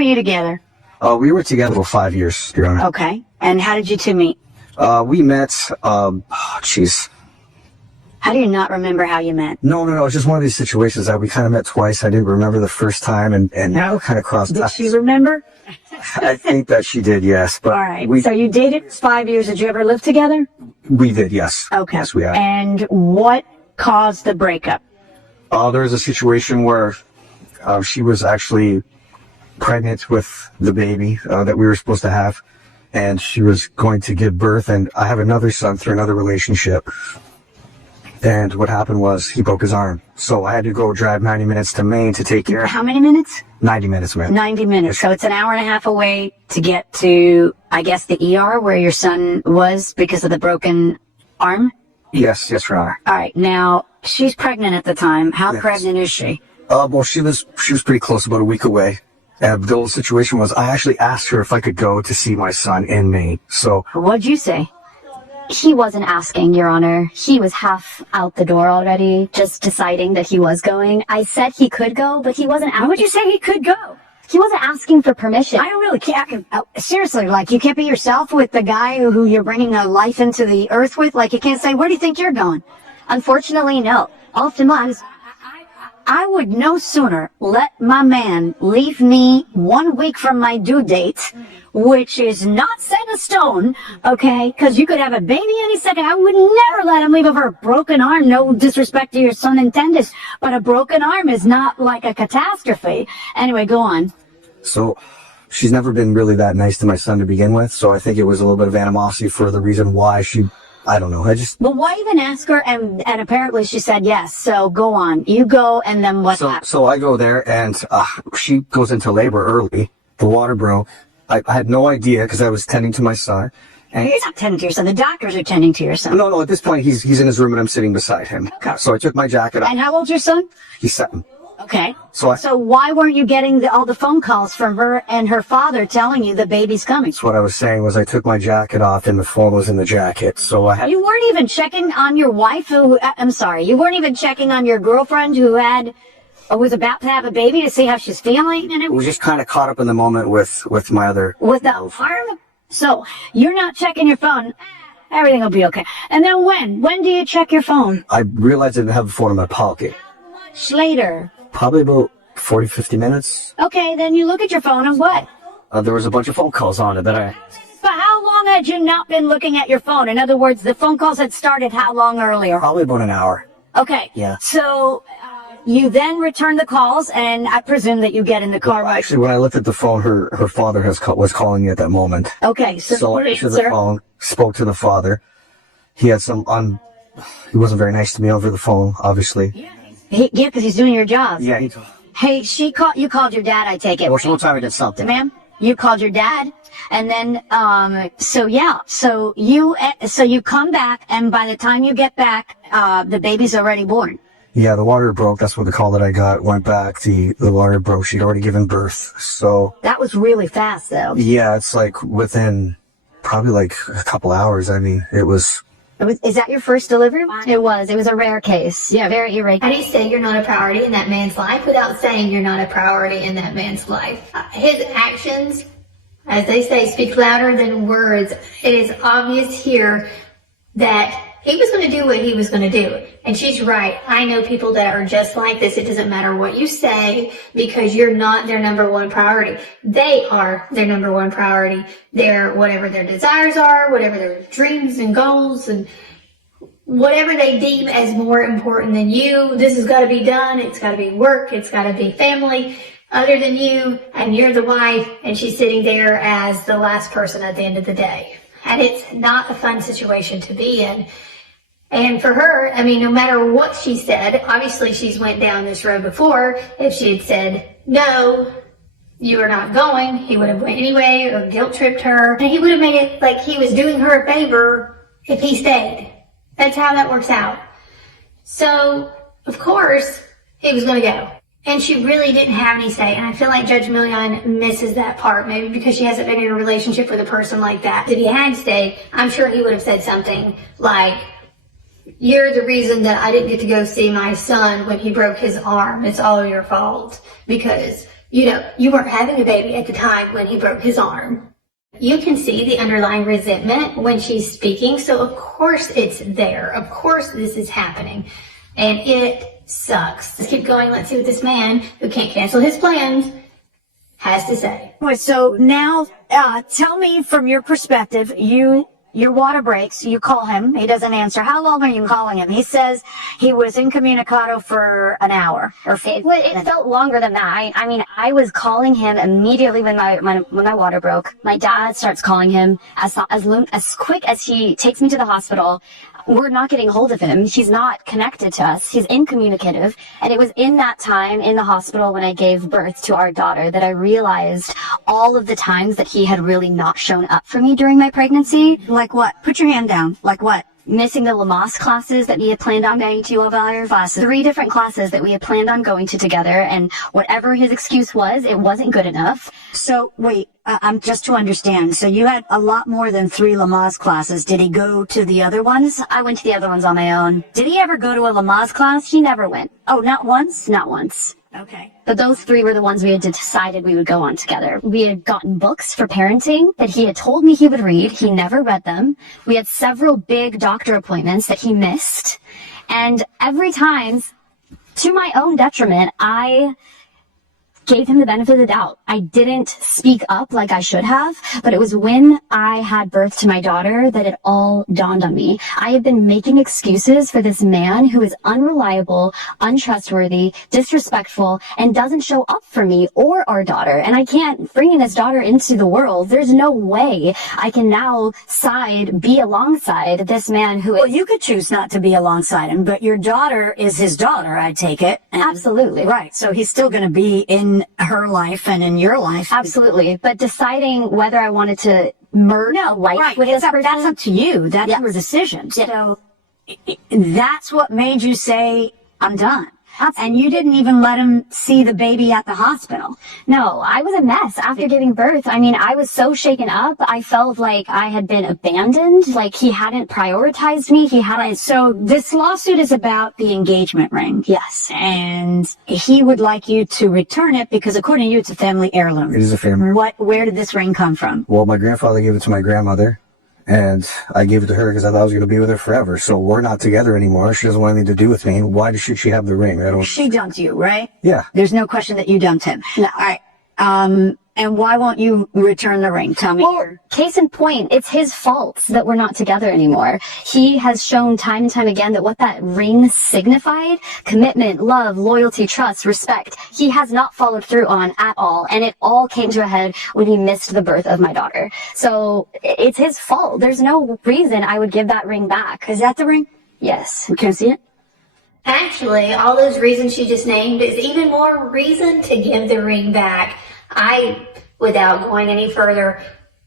were you together? We were together for 5 years, Your Honor. Okay. And how did you two meet? We met, How do you not remember how you met? No. It's just one of these situations that we kind of met twice. I didn't remember the first time and No? kind of crossed Did paths. she remember? I think that she did, yes. But All right. So you dated for 5 years. Did you ever live together? we did, yes. Okay. Yes, we have. And what caused the breakup? There was a situation where she was actually pregnant with the baby that we were supposed to have, and she was going to give birth, and I have another son through another relationship. And what happened was he broke his arm. So I had to go drive 90 minutes to Maine to take care of How many minutes? 90 minutes, man. 90 minutes. So it's an hour and a half away to get to, I guess, the ER where your son was because of the broken arm? Yes, Your Honor. All right. Now, she's pregnant at the time. How Yes. pregnant is she? Well, she was pretty close, about a week away. And the whole situation was I actually asked her if I could go to see my son in Maine. So What'd you say? He wasn't asking, Your Honor. He was half out the door already, just deciding that he was going. I said he could go, but he wasn't How would you say he could go? He wasn't asking for permission. I don't really care. Seriously, like, you can't be yourself with the guy who you're bringing a life into the earth with. Like, you can't say, where do you think you're going? Unfortunately, no. Oftentimes, I would no sooner let my man leave me 1 week from my due date, which is not set in stone, okay? Because you could have a baby any second. I would never let him leave over a broken arm. No disrespect to your son intended, but a broken arm is not like a catastrophe. Anyway, go on. So she's never been really that nice to my son to begin with. So I think it was a little bit of animosity for the reason why I don't know. But why even ask her? And apparently she said yes. So go on. You go, and then what happens? So I go there, and she goes into labor early. The water broke. I had no idea because I was tending to my son. And You're not tending to your son. The doctors are tending to your son. no, at this point he's in his room and I'm sitting beside him. Okay. So I took my jacket off. And how old's your son? He's 7. Okay. So why weren't you getting all the phone calls from her and her father telling you the baby's coming? what I was saying was I took my jacket off and the phone was in the jacket. So I had You weren't even checking on your wife I'm sorry, you weren't even checking on your girlfriend who was about to have a baby to see how she's feeling and was everything? just kind of caught up in the moment with my other. With the arm? So you're not checking your phone. Everything will be okay. And then when do you check your phone? I realized I didn't have the phone in my pocket. Much later. Probably about 40, 50 minutes. Okay, then you look at your phone and what? There was a bunch of phone calls on it that But how long had you not been looking at your phone? In other words, the phone calls had started how long earlier? probably about an hour. Okay. Yeah. So you then return the calls, and I presume that you get in the car. Right? Actually, when I looked at the phone, her father was calling me at that moment. Okay. So I answered the phone, spoke to the father. He had he wasn't very nice to me over the phone, obviously. Yeah, because he's doing your job. Yeah. Hey, you called your dad, I take it. Well, one time I did something. Ma'am, you called your dad, and then, so you come back, and by the time you get back, the baby's already born. Yeah, the water broke. That's what the call that I got. Went back. The water broke. She'd already given birth. So. That was really fast, though. Yeah, it's like within probably like a couple hours. I mean, it was. Is that your first delivery? it was a rare case. Yeah, very irregular. How do you say you're not a priority in that man's life without saying you're not a priority in that man's life? His actions, as they say, speak louder than words. It is obvious here that he was going to do what he was going to do. And she's right. I know people that are just like this. It doesn't matter what you say because you're not their number one priority. They are their number one priority. Whatever their desires are, whatever their dreams and goals and whatever they deem as more important than you. This has got to be done. It's got to be work. It's got to be family other than you. And you're the wife and she's sitting there as the last person at the end of the day. And it's not a fun situation to be in. And for her, I mean, no matter what she said, obviously she's went down this road before. If she had said, no, you are not going, he would have went anyway or guilt tripped her. And he would have made it like he was doing her a favor if he stayed. That's how that works out. So, of course, he was going to go. And she really didn't have any say. And I feel like Judge Million misses that part, maybe because she hasn't been in a relationship with a person like that. If he had stayed, I'm sure he would have said something like, you're the reason that I didn't get to go see my son when he broke his arm. It's all your fault because you weren't having a baby at the time when he broke his arm. You can see the underlying resentment when she's speaking, so of course it's there. Of course this is happening. And it sucks. Let's keep going. Let's see what this man, who can't cancel his plans, has to say. Anyway, so now, tell me from your perspective, your water breaks, you call him, he doesn't answer. How long are you calling him? He says he was incommunicado for an hour or 50 Well, it felt longer than that. I mean, I was calling him immediately when my water broke. My dad starts calling him as quick as he takes me to the hospital. We're not getting hold of him. He's not connected to us. He's incommunicative. And it was in that time in the hospital when I gave birth to our daughter that I realized all of the times that he had really not shown up for me during my pregnancy. Like what? Put your hand down. Like what? Missing the Lamaze classes that we had planned on going to of our classes. 3 different classes that we had planned on going to together, and whatever his excuse was, it wasn't good enough. So, wait, I'm just to understand. So you had a lot more than 3 Lamaze classes. Did he go to the other ones? I went to the other ones on my own. Did he ever go to a Lamaze class? He never went. Oh, not once? Not once. Okay. But those 3 were the ones we had decided we would go on together. We had gotten books for parenting that he had told me he would read. He never read them. We had several big doctor appointments that he missed. And every time, to my own detriment, I gave him the benefit of the doubt. I didn't speak up like I should have, but it was when I had birth to my daughter that it all dawned on me. I have been making excuses for this man who is unreliable, untrustworthy, disrespectful, and doesn't show up for me or our daughter. And I can't bring this daughter into the world. There's no way I can now be alongside this man who is... Well, you could choose not to be alongside him, but your daughter is his daughter, I take it. Absolutely. Right. So he's still going to be in her life and in your life. Absolutely. But deciding whether I wanted to merge life with this person... That's up to you. That's your decision. So that's what made you say, I'm done. And you didn't even let him see the baby at the hospital. No, I was a mess after giving birth. I mean, I was so shaken up. I felt like I had been abandoned, like he hadn't prioritized me. So this lawsuit is about the engagement ring. Yes. And he would like you to return it because according to you, it's a family heirloom. It is a family. Where did this ring come from? Well, my grandfather gave it to my grandmother, and I gave it to her because I thought I was going to be with her forever. So we're not together anymore. She doesn't want anything to do with me. Why should she have the ring? She dumped you, right? Yeah. There's no question that you dumped him. No. All right. And why won't you return the ring? Tell me. Well, case in point, it's his fault that we're not together anymore. He has shown time and time again that what that ring signified, commitment, love, loyalty, trust, respect, he has not followed through on at all. And it all came to a head when he missed the birth of my daughter. So it's his fault. There's no reason I would give that ring back. Is that the ring? Yes. Can I see it? Actually, all those reasons she just named is even more reason to give the ring back. Without going any further,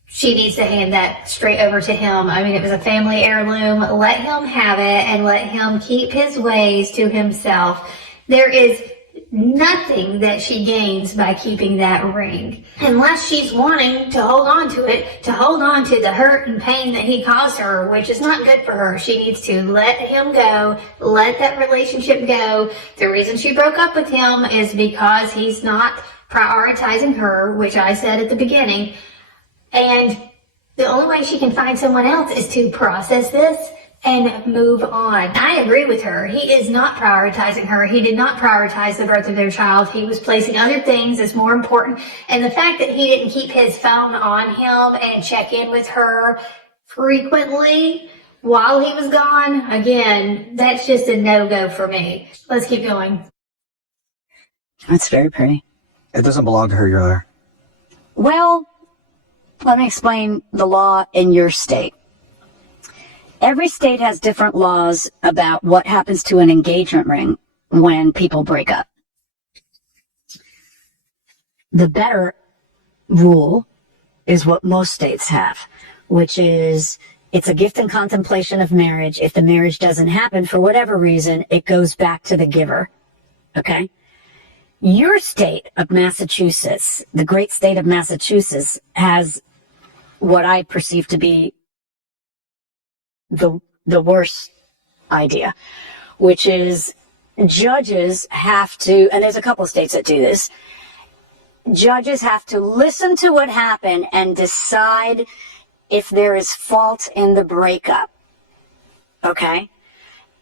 she needs to hand that straight over to him. I mean, it was a family heirloom. Let him have it and let him keep his ways to himself. There is nothing that she gains by keeping that ring. Unless she's wanting to hold on to it, to hold on to the hurt and pain that he caused her, which is not good for her. She needs to let him go, let that relationship go. The reason she broke up with him is because he's not prioritizing her, which I said at the beginning. And the only way she can find someone else is to process this and move on. I agree with her. He is not prioritizing her. He did not prioritize the birth of their child. He was placing other things as more important. And the fact that he didn't keep his phone on him and check in with her frequently while he was gone, again, that's just a no-go for me. Let's keep going. That's very pretty. It doesn't belong to her, Your Honor. Well, let me explain the law in your state. Every state has different laws about what happens to an engagement ring when people break up. The better rule is what most states have, which is it's a gift in contemplation of marriage. If the marriage doesn't happen for whatever reason, it goes back to the giver. Okay? Your state of Massachusetts, the great state of Massachusetts, has what I perceive to be the worst idea, which is judges have to, and there's a couple of states that do this, judges have to listen to what happened and decide if there is fault in the breakup. Okay?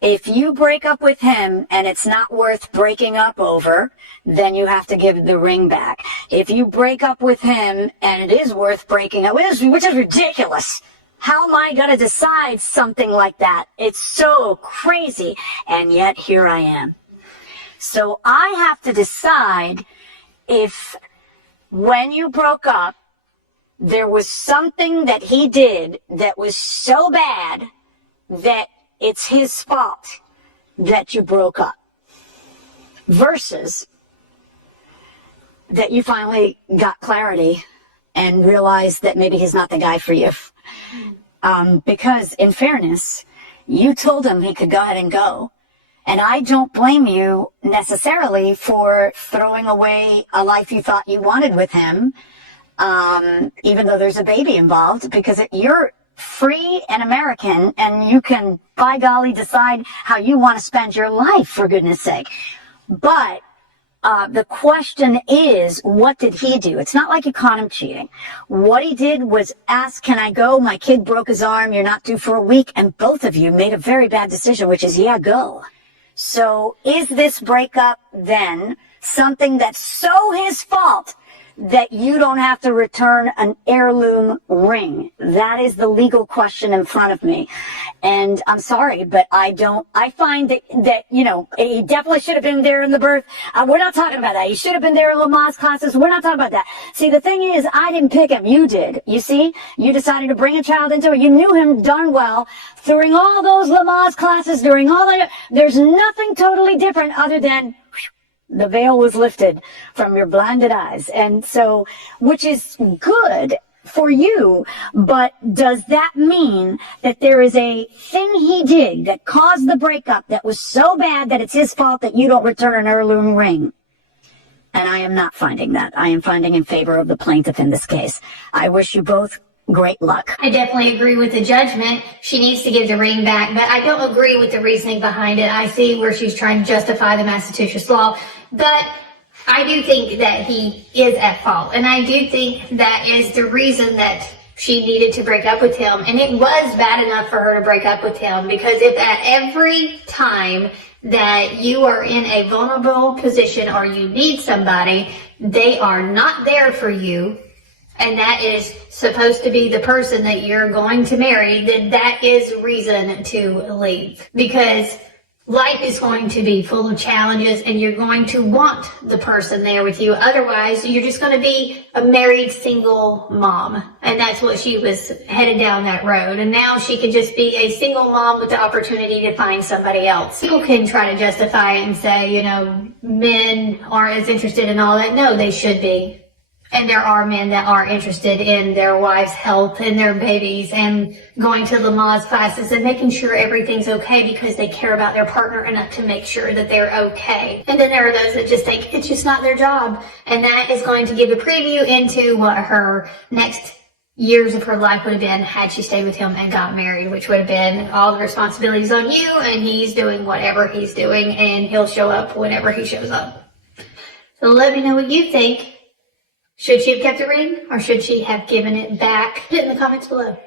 If you break up with him and it's not worth breaking up over, then you have to give the ring back. If you break up with him and it is worth breaking up, which is ridiculous. How am I going to decide something like that? It's so crazy. And yet here I am. So I have to decide if when you broke up, there was something that he did that was so bad that it's his fault that you broke up, versus that you finally got clarity and realized that maybe he's not the guy for you. Because in fairness, you told him he could go ahead and go. And I don't blame you necessarily for throwing away a life you thought you wanted with him, even though there's a baby involved, because you're free and American, and you can, by golly, decide how you want to spend your life, for goodness sake. But the question is, what did he do? It's not like you caught him cheating. What he did was ask, can I go? My kid broke his arm. You're not due for a week. And both of you made a very bad decision, which is, yeah, go. So is this breakup then something that's so his fault that you don't have to return an heirloom ring? That is the legal question in front of me. And I'm sorry, but I find that, you know, he definitely should have been there in the birth. We're not talking about that. He should have been there in Lamaze classes. We're not talking about that. See, the thing is, I didn't pick him. You did. You see, you decided to bring a child into it. You knew him darn well during all those Lamaze classes, during all that. There's nothing totally different other than the veil was lifted from your blinded eyes. And so, which is good for you, but does that mean that there is a thing he did that caused the breakup that was so bad that it's his fault that you don't return an heirloom ring? And I am not finding that. I am finding in favor of the plaintiff in this case. I wish you both great luck. I definitely agree with the judgment. She needs to give the ring back, but I don't agree with the reasoning behind it. I see where she's trying to justify the Massachusetts law, but I do think that he is at fault. And I do think that is the reason that she needed to break up with him. And it was bad enough for her to break up with him, because if at every time that you are in a vulnerable position or you need somebody, they are not there for you, and that is supposed to be the person that you're going to marry, then that is reason to leave. Because life is going to be full of challenges, and you're going to want the person there with you. Otherwise, you're just going to be a married single mom. And that's what she was headed down that road. And now she can just be a single mom with the opportunity to find somebody else. People can try to justify it and say, you know, men aren't as interested in all that. No, they should be. And there are men that are interested in their wives' health and their babies and going to Lamaze classes and making sure everything's okay because they care about their partner enough to make sure that they're okay. And then there are those that just think it's just not their job. And that is going to give a preview into what her next years of her life would have been had she stayed with him and got married, which would have been all the responsibilities on you, and he's doing whatever he's doing, and he'll show up whenever he shows up. So let me know what you think. Should she have kept the ring, or should she have given it back? Put it in the comments below.